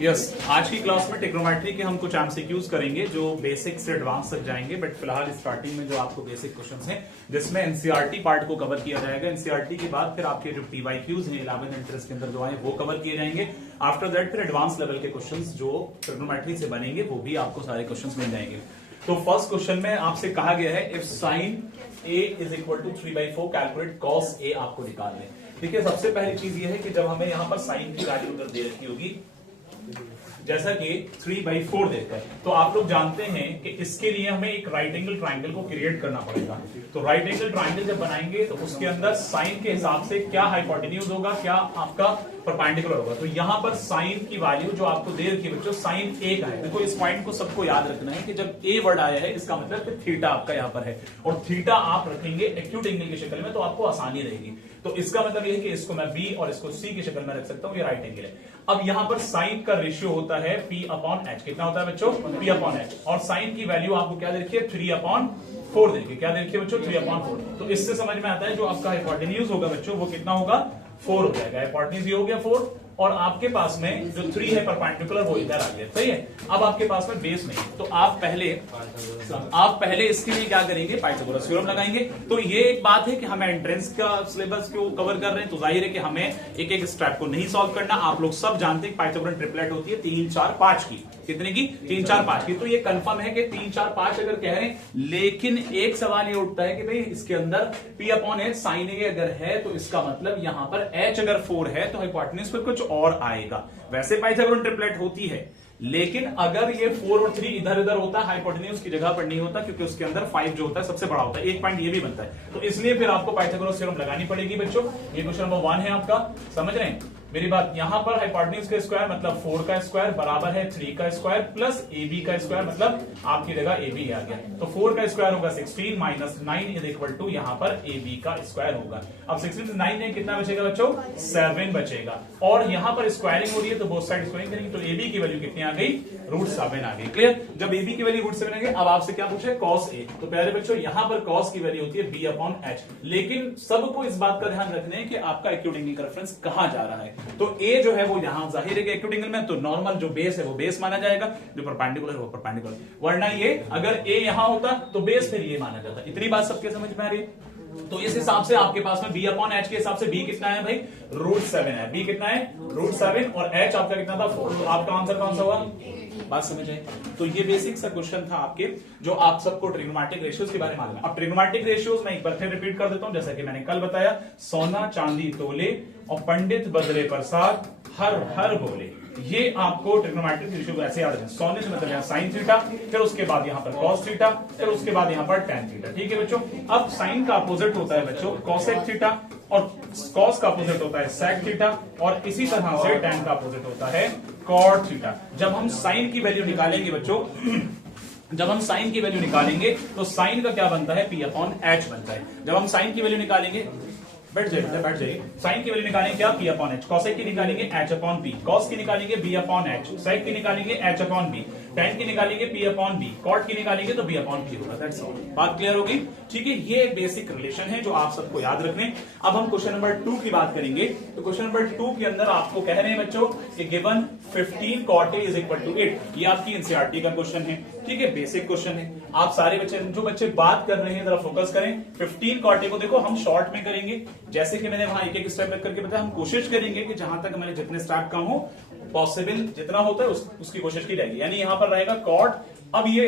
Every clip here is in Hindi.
यस आज की क्लास में ट्रिग्नोमेट्री के हम कुछ एमसीक्यूज करेंगे जो बेसिक से एडवांस तक जाएंगे, बट फिलहाल स्टार्टिंग में जो आपको बेसिक क्वेश्चंस हैं जिसमें एनसीईआरटी पार्ट को कवर किया जाएगा। एनसीईआरटी के बाद फिर आपके जो पीवाईक्यूज हैं 11th इंटरेस्ट के अंदर जो आए वो कवर किए जाएंगे। आफ्टर दैट फिर एडवांस लेवल के क्वेश्चंस जो ट्रिग्नोमेट्री से बनेंगे वो भी आपको सारे क्वेश्चंस मिल जाएंगे। तो फर्स्ट क्वेश्चन में आपसे कहा गया है if sine a is equal to 3/4 calculate cos a आपको निकालना है। देखिए सबसे पहली चीज ये है कि जब हमें यहाँ पर साइन की वैल्यू उधर दे रखी होगी जैसा कि 3/4 देता है, तो आप लोग जानते हैं कि इसके लिए हमें एक राइट एंगल ट्राइंगल को क्रिएट करना पड़ेगा। तो राइट एंगल ट्राइंगल जब बनाएंगे तो उसके अंदर साइन के हिसाब से क्या हाइपोटेन्यूज होगा, क्या आपका परपेंडिकुलर होगा। तो यहां पर साइन की वैल्यू जो आपको दे रखी है बच्चों, साइन a का है। देखो इस पॉइंट को सबको याद रखना है कि जब a वर्ड आया है इसका मतलब कि थीटा आपका यहां पर है, और थीटा आप रखेंगे एक्यूट एंगल की शक्ल में तो आपको आसानी रहेगी। तो इसका मतलब यह है कि इसको मैं b और इसको c की शक्ल में रख सकता हूं, ये राइट एंगल है। अब यहां पर साइन का रेशियो होता है p/h। कितना होता है बच्चों? p/h। और साइन की वैल्यू आपको क्या देखिए 3/4 देखिए, क्या देखिए बच्चों 3/4। तो इससे समझ में आता है जो आपका हाइपोटेन्यूज होगा बच्चों वो कितना होगा 4 हो जाएगा। हाइपोटेन्यूज ये हो गया 4 और आपके पास में जो 3 है परपेंडिकुलर वो इधर आ गया। सही है। अब आपके पास में बेस नहीं, तो आप पहले इसके लिए क्या करेंगे, पाइथागोरस थ्योरम लगाएंगे। तो ये एक बात है कि हमें एंट्रेंस का सिलेबस को कवर कर रहे हैं तो जाहिर है कि हमें एक एक स्टेप को नहीं सॉल्व करना। आप लोग सब जानते हैं पाइथागोरस ट्रिपलेट होती है 3 4 5 की। कितने की? 3 4 5 की। तो ये कंफर्म है कि 3 4 5 अगर कह रहे हैं, लेकिन एक सवाल ये उठता है कि भाई इसके अंदर p/h साइन a अगर है तो इसका मतलब यहां पर h अगर 4 है तो हाइपोटेन्यूज पर कुछ और आएगा। वैसे पाइथागोरस ट्रिपलेट होती है, लेकिन अगर ये 4 और 3 इधर उधर होता है हाइपोटेन्यूज की जगह पर नहीं होता, क्योंकि उसके अंदर 5 जो होता है सबसे बड़ा होता है। एक पॉइंट ये भी बनता है, तो इसलिए फिर आपको पाइथागोरस थ्योरम लगानी पड़ेगी बच्चों। ये क्वेश्चन नंबर 1 है आपका, समझ रहे हैं मेरी बात। यहां पर हाइपोटेन्यूज का स्क्वायर मतलब 4 का स्क्वायर बराबर है 3 का स्क्वायर प्लस ab का स्क्वायर, मतलब आपकी जगह ab आ गया। तो 4 का स्क्वायर होगा 16 माइनस 9 इज इक्वल टू यहां पर ab का स्क्वायर होगा। अब 16 से 9 में कितना बचेगा बच्चों? 7 बचेगा। और यहां पर स्क्वायरिंग हो रही है तो बोथ साइड स्क्वायरिंग करेंगे तो ab की वैल्यू कितनी आ गई? √7 आ गई। क्लियर। जब ab की वैल्यू √7 आ गई, अब आपसे क्या पूछे? cos a। तो प्यारे बच्चों यहां पर cos की वैल्यू होती है b/h। लेकिन सबको इस बात का ध्यान रखना है कि आपका एक्यूट एंगल का रेफरेंस कहां जा रहा है। तो a जो है वो यहां जाहिर है कि एक्यूट एंगल में, तो नॉर्मल जो बेस है वो बेस माना जाएगा, जो परपेंडिकुलर है वो परपेंडिकुलर। वरना ये अगर a यहां होता तो बेस फिर ये माना जाता। इतनी बात सबके समझ में आ रही है? तो इस हिसाब से आपके पास में b/h के हिसाब से b कितना है भाई? √7 है। b कितना है? √7 और h आपका कितना था? 4। तो आपका आंसर कौन सा हुआ? बात समझ आए? तो ये बेसिक सा क्वेश्चन था आपके, जो आप सबको ट्रिग्नोमेट्रिक रेशियोज के बारे में मालूम है। अब ट्रिग्नोमेट्रिक रेशियोज मैं एक बार फिर रिपीट कर देता हूं, जैसा कि मैंने कल बताया, सोना चांदी तोले और पंडित बदले प्रसाद हर हर बोले। ये आपको ट्रिग्नोमेट्रिक रेशियो ऐसे याद रखें। सोने से मतलब यहाँ साइन थीटा, फिर उसके बाद यहाँ पर कॉस थीटा, फिर उसके बाद यहाँ पर टैन थीटा। ठीक है बच्चों। अब साइन का अपोजिट होता है बच्चों कोसेक थीटा, और कॉस का अपोजिट होता है सेक थीटा, और इसी तरह से टैन का अपोजिट होता है कॉट थीटा। जब हम साइन की वैल्यू निकालेंगे बच्चों जब हम साइन की वैल्यू निकालेंगे तो साइन का क्या बनता है? p/h बनता है। जब हम साइन की वैल्यू निकालेंगे, बैठ जाइए। साइन की वैल्यू निकालेंगे क्या? p/h। कॉसेक की निकालेंगे h/p। कॉस की निकालेंगे b/h। सेक की निकालेंगे h/b। टैन की निकालेंगे p/b। कॉट की निकालेंगे तो b/p होगा। That's all. बात क्लियर होगी? ठीक है। ये एक बेसिक रिलेशन है जो आप सबको याद रखने। अब हम क्वेश्चन नंबर 2 की बात करेंगे। तो क्वेश्चन नंबर 2 के अंदर आपको कह रहे हैं बच्चों कि given 15 cot a is equal to 8। ये आपकी एनसीईआरटी का क्वेश्चन है। ठीक है, बेसिक क्वेश्चन है। आप सारे बच्चे जो बच्चे बात कर रहे हैं जरा फोकस करें। 15 cot a को देखो हम शॉर्ट में करेंगे, जैसे कि मैंने वहां एक एक स्टेप रख करके बताया। हम कोशिश करेंगे कि जहां तक मैंने जितने स्टेप का हो पॉसिबल जितना होता है उसकी कोशिश की जाएगी। यानी यहां पर रहेगा कॉट। अब ये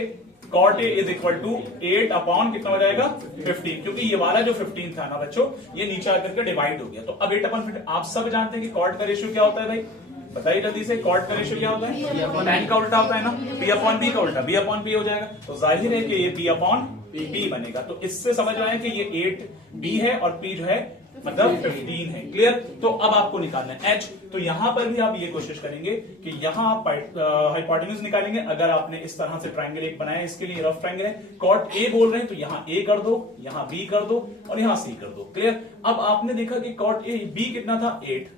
cot a is equal to 8 upon कितना हो जाएगा? 15, क्योंकि ये वाला जो 15 था ना बच्चों, ये नीचे आकर के डिवाइड हो गया। तो अब 8/15 आप सब जानते हैं कि कॉट का रेशियो क्या होता है भाई? बताइए जल्दी से। कॉट का रेशियो क्या होता है? टैन का उल्टा होता है ना, p/b का उल्टा b/p हो जाएगा। तो जाहिर है कि ये p/p बनेगा। तो इससे समझ रहे हैं कि ये 8b है और p जो है मतलब 15 है। क्लियर। तो अब आपको निकालना है h। तो यहां पर भी आप ये कोशिश करेंगे कि यहां आप हाइपोटेन्यूज निकालेंगे। अगर आपने इस तरह से ट्रायंगल एक बनाया, इसके लिए रफ ट्रायंगल है, कॉट a बोल रहे हैं तो यहां a कर दो, यहां b कर दो और यहां c कर दो। क्लियर। अब आपने देखा कि कॉट a b कितना था? 8।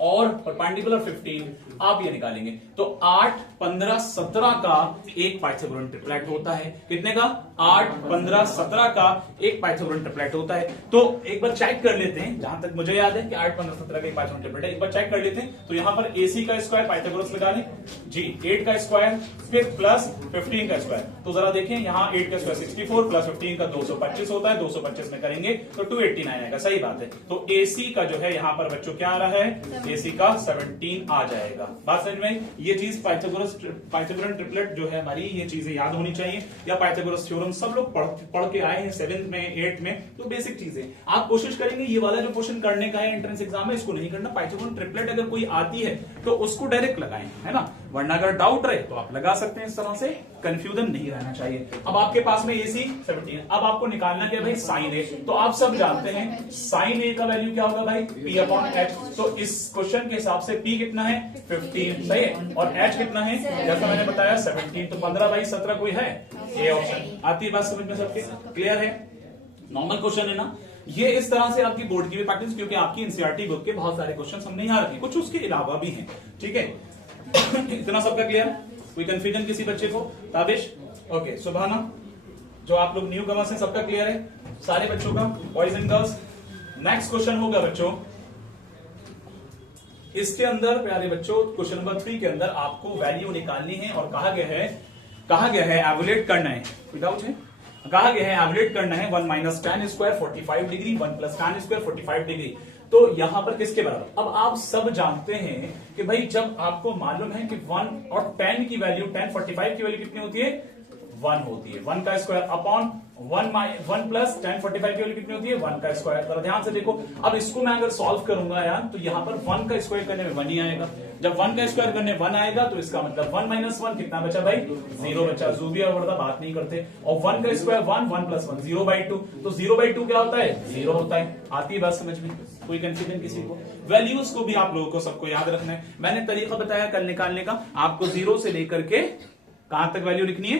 और परपेंडिकुलर 15 आप ये निकालेंगे। तो 8, 15, 17 का एक पाइथागोरन ट्रिपलेट होता है। कितने का? 8, 15, 17 का एक पाइथागोरन ट्रिपलेट होता है। तो एक बार चेक कर लेते हैं, जहां तक मुझे याद है कि 8, 15, 17 का एक पाइथागोरन ट्रिपलेट है। एक बार चेक कर लेते हैं। तो यहां पर AC का स्क्वायर पाइथागोरस लगा लें जी, 8 का स्क्वायर फिर प्लस 15 का स्क्वायर। तो जरा देखें, यहाँ 8 का स्क्वायर 64 प्लस 15 का 225 होता है। 225 में करेंगे तो 289 आएगा। सही बात है। तो AC का जो है यहाँ पर बच्चों क्या आ रहा है? AC का 17 आ जाएगा। बात समझ में? ये चीज पाइथागोरन ट्रिपलेट जो है हमारी, ये चीजें याद होनी चाहिए। या पाइथागोरस थ्योरम सब लोग पढ़ के आए हैं 7th में 8th में, तो बेसिक चीजें आप कोशिश करेंगे ये वाला जो क्वेश्चन करने का है एंट्रेंस एग्जाम में, इसको नहीं करना। पाइथागोरन ट्रिपलेट अगर कोई आती है तो उसको डायरेक्ट लगाएं, है ना, वरना अगर डाउट रहे तो आप लगा सकते हैं। इस तरह से कंफ्यूजन नहीं रहना चाहिए। अब आपके पास में AC 17, अब आपको निकालना क्या भाई? Sine A। तो आप सब जानते हैं साइन A का वैल्यू क्या होगा भाई? P/H। तो इस क्वेश्चन के हिसाब से P कितना है? 15, सही है। और H कितना है? जैसा मैंने बताया 17। तो 15/17 कोई है? A option. आती है बात समझ में सबके? क्लियर है? नॉर्मल क्वेश्चन है ना ये। इस तरह से आपकी बोर्ड की भी प्रैक्टिस, क्योंकि आपकी NCERT बुक के बहुत सारे क्वेश्चन हमने यहाँ रखे, कुछ उसके अलावा भी हैं। ठीक है, इतना सबका क्लियर? कोई कंफ्यूजन किसी बच्चे को? ताबिश? ओके। सुभाना, जो आप लोग न्यू कमर्स हैं, सबका क्लियर है? सारे बच्चों का, boys and girls? Next question होगा बच्चों इसके अंदर, प्यारे बच्चों, क्वेश्चन नंबर 3 के अंदर आपको वैल्यू निकालनी है और कहा गया है एवुलेट करना है। कोई डाउट है? कहा गया है एवुलेट करना है 1 minus tan square 45 degree 1 plus tan square 45 degree. तो यहां पर किसके बराबर? अब आप सब जानते हैं कि भाई जब आपको मालूम है कि 1 और tan की वैल्यू, tan 45 की वैल्यू कितनी होती है? 1 होती है। 1 का स्क्वायर अपॉन 1 प्लस tan 45 की वैल्यू कितनी होती है? 1 का स्क्वायर। जरा ध्यान से देखो, अब इसको मैं अगर सॉल्व करूंगा यार, तो यहां पर 1 का स्क्वायर करने में 1 ही आएगा। जब 1 का स्क्वायर करने 1 आएगा तो इसका मतलब 1 माइनस 1 कितना बचा भाई? 0 बचा। जूबिया वर्दा बात नहीं करते। और 1 का स्क्वायर 1 प्लस 1 0/2। तो 0/2 क्या होता है? 0 होता है। आती है बात समझ में? कोई कंफ्यूजन किसी को? वैल्यूज को भी आप लोगों को सबको याद रखना है। मैंने तरीका बताया कल निकालने का, आपको 0 से लेकर के कहां तक वैल्यू लिखनी है?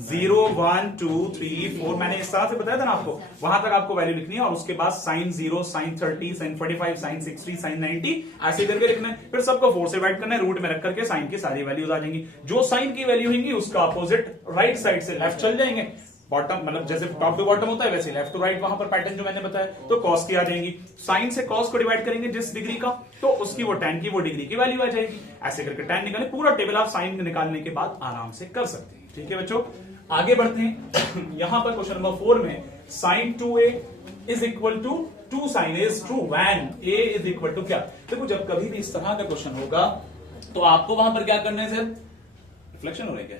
0, 1, 2, 3, 4। मैंने इस तरह से बताया था ना आपको, वहां तक आपको वैल्यू लिखनी है। और उसके बाद sin 0, sin 30, sin 45, sin 60, sin 90 ऐसे करके लिखना है। फिर सबको 4 से डिवाइड करना है, रूट में रख करके साइन की सारी वैल्यूज आ जाएंगी। जो साइन की वैल्यू होंगी उसका अपोजिट राइट साइड से लेफ्ट चल जाएंगे। बॉटम मतलब जैसे टॉप टू बॉटम होता है वैसे लेफ्ट टू राइट वहां पर पैटर्न जो मैंने बताया। तो कॉस की आ जाएंगी, साइन से कॉस को डिवाइड करेंगे जिस डिग्री का, तो उसकी वो tan की वो डिग्री की वैल्यू आ जाएगी। ऐसे करके tan निकालें। पूरा टेबल आप साइन निकालने के बाद आराम से कर सकते हैं। ठीक है बच्चों, आगे बढ़ते हैं। यहां पर क्वेश्चन नंबर 4 में sin 2a is equal to 2 sin a is true when a is equal to क्या? देखो जब कभी भी इस तरह का क्वेश्चन होगा तो आपको वहां पर क्या करना है सर? रिफ्लेक्शन हो रहा है क्या?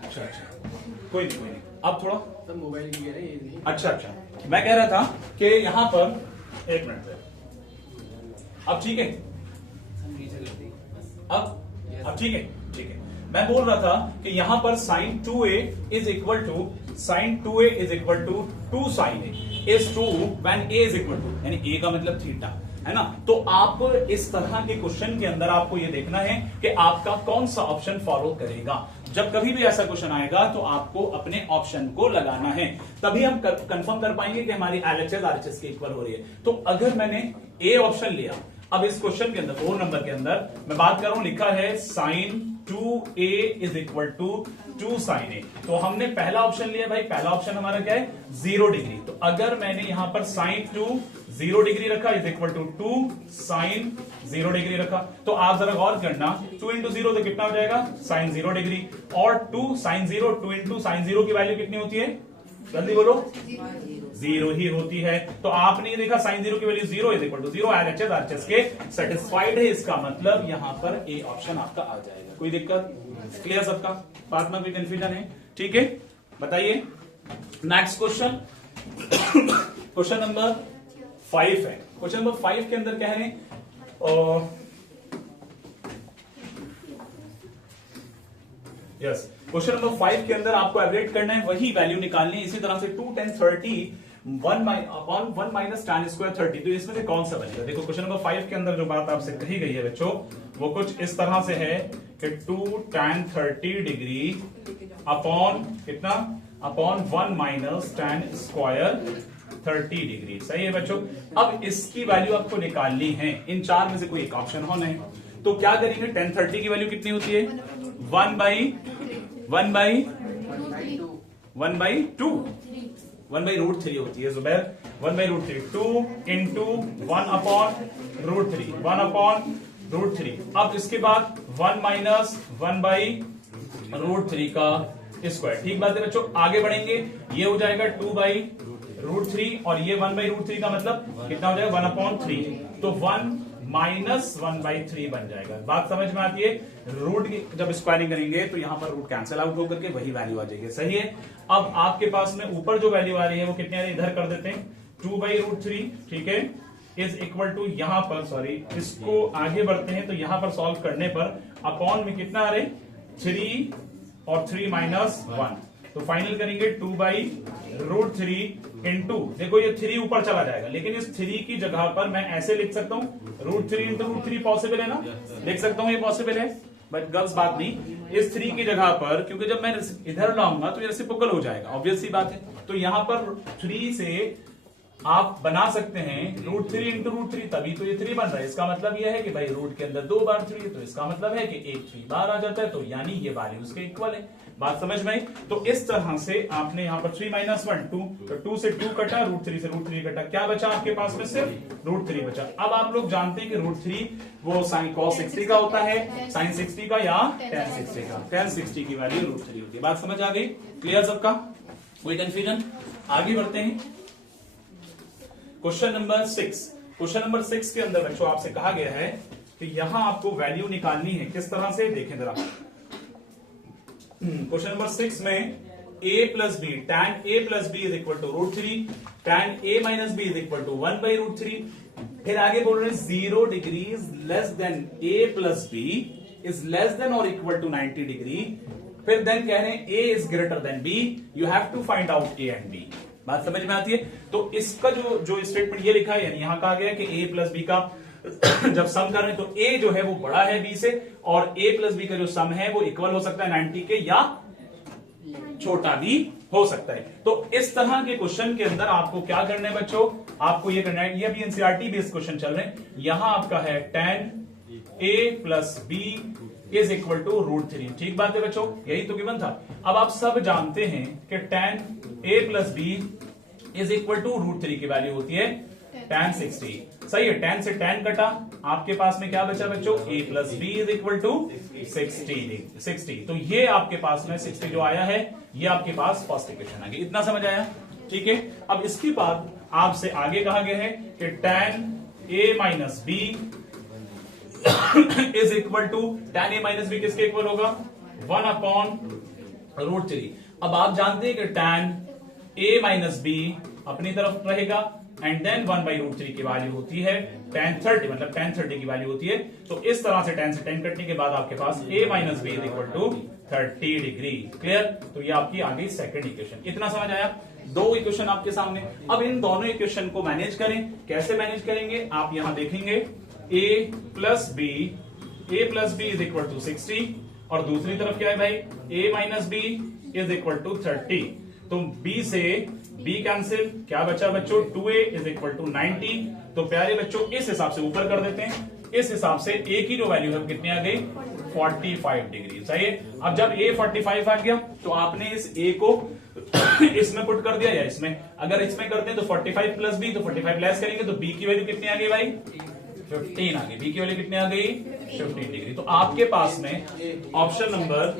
अच्छा, कोई नहीं। अब थोड़ा सब मोबाइल की कह रहे हैं। अच्छा, मैं कह रहा था कि यहां पर एक मिनट, अब ठीक है? अब ठीक है। मैं बोल रहा था कि यहां पर sin 2a is equal to 2 sin a is true when a is equal to, यानी a का मतलब थीटा, है ना। तो आप इस तरह के क्वेश्चन के अंदर आपको यह देखना है कि आपका कौन सा ऑप्शन फॉलो करेगा। जब कभी भी ऐसा क्वेश्चन आएगा तो आपको अपने ऑप्शन को लगाना है, तभी हम कंफर्म कर पाएंगे कि हमारी LHS RHS के इक्वल हो रही है। तो अगर मैंने ए ऑप्शन लिया, अब इस क्वेश्चन के अंदर 4 नंबर के अंदर मैं बात कर रहा हूं, लिखा है sin 2a is equal to 2 sin a। तो हमने पहला ऑप्शन लिया भाई, पहला ऑप्शन हमारा क्या है? 0 डिग्री। तो अगर मैंने यहां पर sin 2 0 डिग्री रखा is equal to 2 sin 0 degree रखा, तो आप जरा गौर करना, 2 इंटू 0 तो कितना हो जाएगा? sin 0 degree. और 2 sin 0, 2 इंटू sin 0 की वैल्यू कितनी होती है? जल्दी बोलो। 0 ही होती है। तो आपने ये देखा sin 0 की value 0 is equal to 0, LHS RHS के सेटिस्फाइड है। इसका मतलब यहां पर ए ऑप्शन आपका आ जाएगा। कोई दिक्कत? क्लियर सबका? बात में कोई कंफ्यूजन है? ठीक है, बताइए। नेक्स्ट क्वेश्चन, क्वेश्चन नंबर 5 है। क्वेश्चन नंबर 5 के अंदर क्या है? यस, क्वेश्चन नंबर 5 के अंदर आपको एवरेट करना है, वही वैल्यू निकालनी है। इसी तरह से 2 tan 30 1 माइनस tan स्क्वायर 30। तो इसमें से कौन सा बनेगा? देखो क्वेश्चन नंबर 5 के अंदर जो बात आपसे कही गई है बच्चों, वो कुछ इस तरह से है कि 2 tan 30 डिग्री अपॉन कितना? Upon 1 minus tan square 30 degree. सही है बच्चों। अब इसकी वैल्यू आपको निकालनी है, इन चार में से कोई एक ऑप्शन होना है। तो क्या करेंगे, tan 30 की वैल्यू कितनी होती है, 1/√3 होती है जुबैर, 1/√3, 2 इंटू 1/√3। अब इसके बाद 1 माइनस 1/√3 का स्क्वायर। ठीक बात है बच्चों। आगे बढ़ेंगे, ये हो जाएगा 2/√3 और ये 1/√3 का मतलब कितना हो जाएगा, 1/3। तो 1 माइनस 1/3 बन जाएगा। बात समझ में आती है। रूट की जब स्क्वायरिंग करेंगे तो यहां पर रूट कैंसिल आउट होकर के वही वैल्यू आ जाएगी। सही है। अब आपके पास में ऊपर जो वैल्यू आ रही है वो कितने आ रही है, इधर कर देते हैं 2/√3। ठीक है, इज इक्वल टू यहां पर, सॉरी इसको आगे बढ़ते हैं तो यहां पर सॉल्व करने पर अपॉन में कितना आ रहे, 3 और 3 माइनस 1। तो फाइनल करेंगे 2/√3 इंटू, देखो ये 3 ऊपर चला जाएगा, लेकिन इस 3 की जगह पर मैं ऐसे लिख सकता हूं, √3 इंटू √3 पॉसिबल है ना, लिख सकता हूं, ये पॉसिबल है। बट गर्ल्स बात नहीं, इस 3 की जगह पर, क्योंकि जब मैं इधर लाऊंगा तो ये रेसिप्रोकल हो जाएगा, ऑब्वियस सी बात है। तो यहां पर 3 से आप बना सकते हैं √3 इंटू √3, तभी तो ये 3 बन रहा है। इसका मतलब यह है कि भाई रूट के अंदर 2 बार 3 है, तो इसका मतलब है कि एक 3 बार आ जाता है, तो यानी ये वैल्यू उसके इक्वल है। बात समझ में आई। तो इस तरह से आपने यहां पर 3 माइनस 1 2, तो 2 से 2 कटा, √3 से √3 कटा, क्या बचा आपके पास में, सिर्फ √3 बचा। अब आप लोग जानते हैं कि √3 वो साइन cos 60 का होता है, sin 60 का या tan 60 का। tan 60 की वैल्यू √3 होती है। बात समझ आ गई, क्लियर सबका, कोई कंफ्यूजन। आगे बढ़ते हैं, क्वेश्चन नंबर 6। क्वेश्चन नंबर 6 के अंदर बच्चों आपसे कहा गया है कि यहां आपको वैल्यू निकालनी है, किस तरह से देखें जरा। क्वेश्चन नंबर 6 में a plus B, tan a plus B is equal to √3, tan a minus B is equal to 1/√3। फिर आगे बोल रहे हैं 0 degree less than a plus B is less than और इक्वल टू 90 डिग्री। फिर देन कह रहे हैं a is greater than b, you have to find out a and b। बात समझ में आती है। तो इसका जो स्टेटमेंट ये लिखा है, यानी यहां कहा गया कि a प्लस बी का जब सम कर रहे हैं तो a जो है वो बड़ा है b से, और a प्लस बी का जो सम है वो इक्वल हो सकता है 90 के, या छोटा भी हो सकता है। तो इस तरह के क्वेश्चन के अंदर आपको क्या करना है बच्चों, आपको ये करना है, ये भी एनसीईआरटी बेस्ड क्वेश्चन चल रहे हैं। यहां आपका है tan a plus B is equal to √3। ठीक बात है बच्चों, यही तो गिवन था। अब आप सब जानते हैं कि tan a plus B is equal to √3 की वैल्यू होती है tan 60। सही है, tan से tan कटा, आपके पास में क्या बचा बच्चों, a plus B is equal to 60। तो ये आपके पास में 60 जो आया है, ये आपके पास फर्स्ट इक्वेशन आ गई। इतना समझ आया, ठीक है। अब इसके बाद आपसे आगे कहा गया है कि tan a minus B is equal to, tan a minus B किसके इक्वल होगा, 1/√3। अब आप जानते हैं कि tan a माइनस बी अपनी तरफ रहेगा, एंड देन 1/√3 की वैल्यू होती है tan 30, मतलब tan 30 की वैल्यू होती है। तो इस तरह से tan से tan कटने के बाद आपके पास a minus B is equal to 30 degree. Clear. तो ये आपकी आ गई सेकंड इक्वेशन। इतना समझ आया। 2 इक्वेशन आपके सामने। अब इन दोनों इक्वेशन को मैनेज करें। कैसे मैनेज करेंगे, आप यहां देखेंगे a plus B is equal to 60, और दूसरी तरफ क्या है भाई, a minus B is equal to 30। तो b से b कैंसिल, क्या बचा बच्चों, 2a इज इक्वल टू 90। तो प्यारे बच्चों इस हिसाब से ऊपर कर देते हैं, इस हिसाब से a की जो वैल्यू है कितनी आ गई, 45 डिग्री। सही है। अब जब a 45 आ गया तो आपने इस a को इसमें पुट कर दिया या इसमें, अगर इसमें करते हैं तो 45 प्लस b, तो 45 लेस करेंगे तो b की वैल्यू कितनी आ गई भाई, 15 आ गई। b की वैल्यू कितनी आ गई, 15 डिग्री। तो आपके पास में ऑप्शन नंबर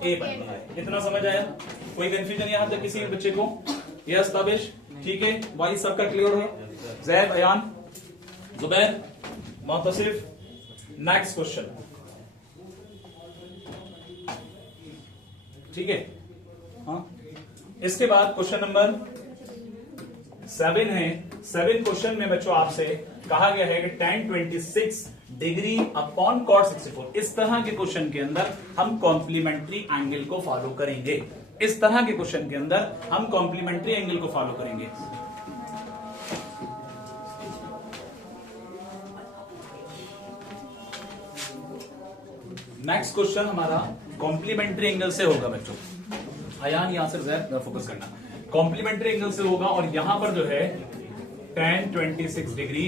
ए बन रहा है। इतना समझ आया, कोई कंफ्यूजन यहां तक किसी बच्चे को, यस तबिश, ठीक है, वाई सबका क्लियर है, जैद, अयान, जुबैर, मुतसिफ। नेक्स्ट क्वेश्चन, ठीक है। हाँ, इसके बाद क्वेश्चन नंबर 7 है। 7 क्वेश्चन में बच्चों आपसे कहा गया है कि tan 26 डिग्री अपॉन cot 64। इस तरह के क्वेश्चन के अंदर हम कॉम्प्लीमेंट्री एंगल को फॉलो करेंगे। इस तरह के क्वेश्चन के अंदर हम कॉम्प्लीमेंट्री एंगल को फॉलो करेंगे। नेक्स्ट क्वेश्चन हमारा कॉम्प्लीमेंट्री एंगल से होगा बच्चों। अयान यहां से फोकस करना। कॉम्प्लीमेंट्री एंगल से होगा और यहां पर जो है tan 26 degree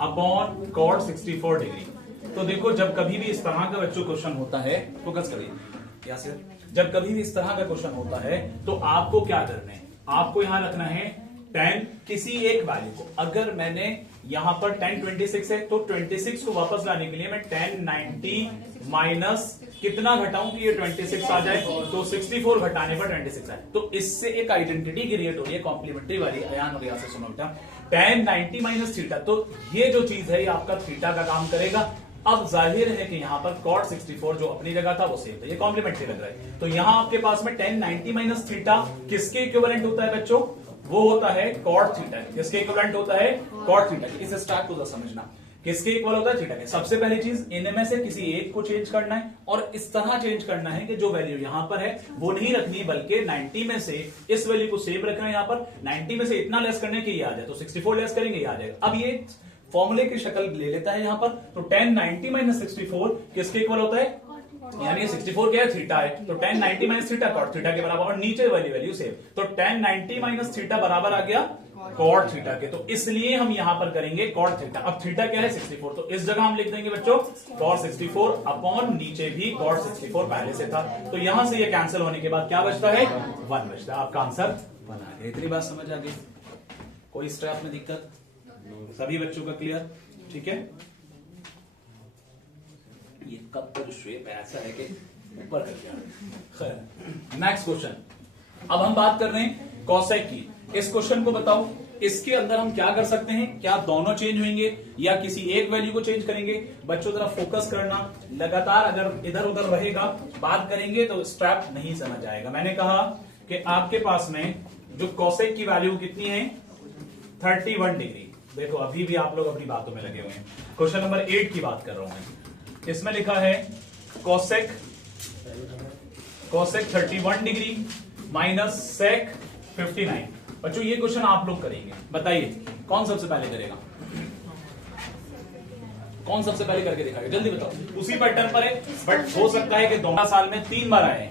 upon cot 64 degree. तो देखो जब कभी भी इस तरह का बच्चों क्वेश्चन होता है, फोकस करिए या सर, जब कभी भी इस तरह का क्वेश्चन होता है तो आपको क्या करना है, आपको यहां रखना है tan किसी एक वैल्यू को। अगर मैंने यहां पर tan 26 है तो 26 को वापस लाने के लिए मैं tan 90 माइनस कितना घटाऊं कि ये 26 आ जाए, तो 64 घटाने पर 26 आए। तो इससे एक आइडेंटिटी क्रिएट हो रही है कॉम्प्लीमेंट्री वाली। अयान वगैरह से सुनो बेटा, tan 90 माइनस थीटा, तो ये जो चीज है ये आपका थीटा का काम करेगा। अब जाहिर है कि यहाँ पर cot 64 जो अपनी जगह था वो सेम था, ये कॉम्प्लीमेंट्री लग रहा है। तो यहाँ आपके पास में tan 90 माइनस थीटा किसके इक्विवेलेंट होता है बच्चों, वो होता है cot थीटा। किसके इक्विवेलेंट होता है, cot थीटा। इसे स्टार्ट को समझना, किसके इक्वल होता है, थीटा के। सबसे पहली चीज इनमें से किसी एक को चेंज करना है और इस तरह चेंज करना है कि जो वैल्यू यहां पर है वो नहीं रखनी, बल्कि 90 में से इस वैल्यू को सेम रखना है। यहां पर 90 में से इतना लेस करने के ये आ जाए, तो 64 लेस करेंगे ये आ जाएगा। अब ये फॉर्मूले की शक्ल ले लेता है यहां पर, तो tan 90 माइनस 64 किसके इक्वल होता है, यानी 64 क्या है, थीटा है, तो tan 90 minus theta cot theta के बराबर, और नीचे वाली वैल्यू सेम, तो tan 90 माइनस थीटा बराबर आ गया cot थीटा के। तो इसलिए हम यहां पर करेंगे cot थीटा। अब थीटा क्या है, 64, तो इस जगह हम लिख देंगे बच्चों cot 64 अपॉन नीचे भी cot 64 पहले से था, तो यहां से ये कैंसिल होने के बाद क्या बचता है, 1 बचता है। आपका आंसर 1 आ गया। इतनी बात समझ आ गई, कोई स्ट्रैप में दिक्कत, सभी बच्चों का क्लियर, ठीक है। ये कब तक शेप ऐसा है कि ऊपर कर दिया। नेक्स्ट क्वेश्चन, अब हम बात कर रहे हैं कॉसेक की। इस क्वेश्चन को बताओ, इसके अंदर हम क्या कर सकते हैं, क्या दोनों चेंज होंगे या किसी एक वैल्यू को चेंज करेंगे। बच्चों जरा फोकस करना, लगातार अगर इधर उधर रहेगा बात करेंगे तो स्ट्रैप नहीं समझ आएगा। मैंने कहा कि आपके पास में जो कॉसेक की वैल्यू कितनी है, 31 डिग्री। देखो अभी भी आप लोग अपनी बातों में लगे हुए हैं। क्वेश्चन नंबर 8 की बात कर रहा हूं मैं, इसमें लिखा है कॉसेक 31 डिग्री माइनस सेक 59। बच्चों ये क्वेश्चन आप लोग करेंगे, बताइए कौन सबसे पहले करेगा, कौन सबसे पहले करके दिखाएगा, जल्दी बताओ। उसी पैटर्न पर है, बट हो सकता है कि 2 साल में 3 बार आए।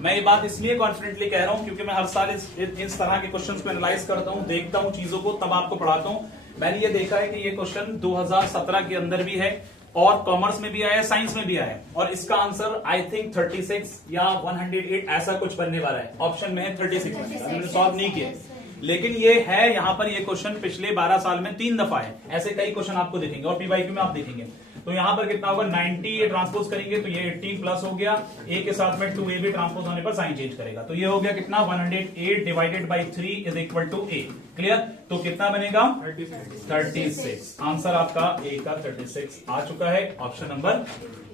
मैं ये बात इसलिए कॉन्फिडेंटली कह रहा हूं क्योंकि मैं हर साल इस तरह के क्वेश्चंस को एनालाइज करता हूं, देखता हूं चीजों को, तब आपको पढ़ाता हूं। मैंने ये देखा है कि ये क्वेश्चन 2017 के अंदर भी है और कॉमर्स में भी आया, साइंस में भी आया, और इसका आंसर आई थिंक 36 या 108 ऐसा कुछ बनने वाला है। ऑप्शन में है 36 बनेगा, मैंने सॉल्व नहीं किया, लेकिन ये है यहाँ पर। ये क्वेश्चन पिछले 12 साल में 3 दफा है। ऐसे कई क्वेश्चन आपको दिखेंगे और पीवाईक्यू में आप देखेंगे। तो यहाँ पर कितना होगा, 90 ये ट्रांसपोज करेंगे तो ये 18 प्लस हो गया, ए के साथ में 2a भी ट्रांसपोज होने पर साइन चेंज करेगा, तो ये हो गया कितना, 108 divided by 3 is equal to a। Clear, तो कितना बनेगा, 36। आंसर आपका ए का 36 आ चुका है, option number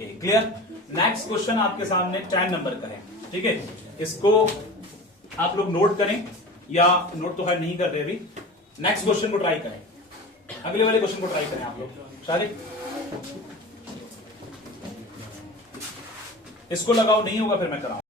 A. Clear. Next question आपके सामने 10 नंबर का है, ठीक है। इसको आप लोग नोट करें, या नोट तो है नहीं कर रहे अभी। नेक्स्ट क्वेश्चन को ट्राई करें, अगले वाले क्वेश्चन को ट्राई करें आप लोग। शारिक इसको लगाओ, नहीं होगा फिर मैं कराऊं।